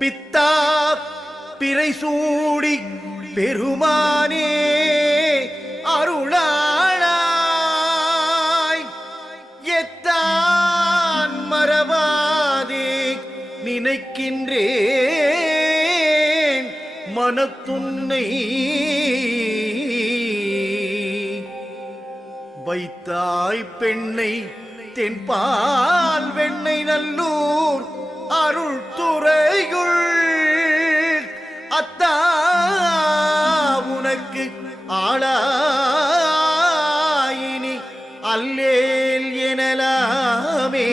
பித்தா பிறைசூடி பெருமானே அருளாளாய் எத்தான் மறவாதே நினைக்கின்றேன் மனத்துன்னை வைத்தாய் பெண்ணை தென்பால் வெண்ணை நல்லூர் அருள் துறையுள் அத்தா உனக்கு ஆளாயினி அல்லேல் எனலாமே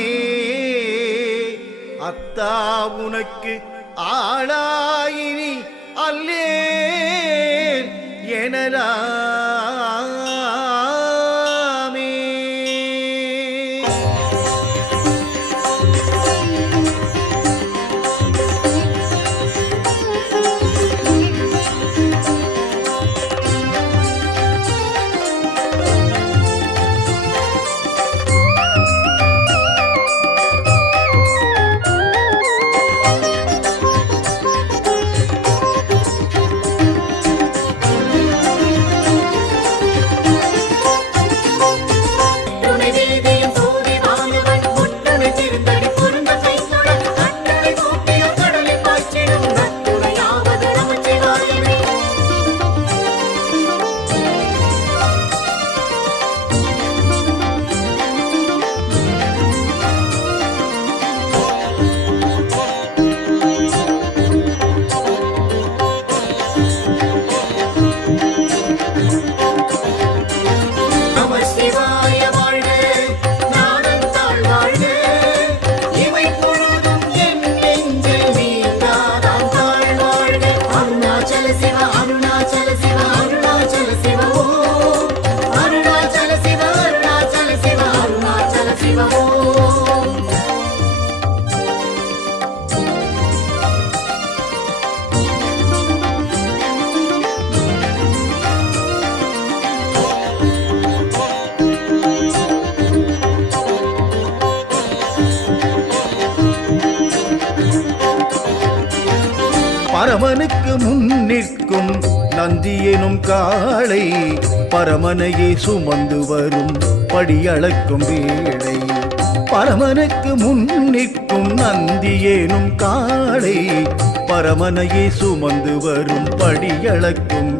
அத்தா உனக்கு ஆளாயினி அல்லேல் எனலாமே. பரமனுக்கு முன் நிற்கும் நந்தி எனும் காளை பரமனையே சுமந்து வரும் படியளக்கும் வேளை. பரமனுக்கு முன் நிற்கும் நந்தி எனும் காளை பரமனையே சுமந்து வரும் படியளக்கும்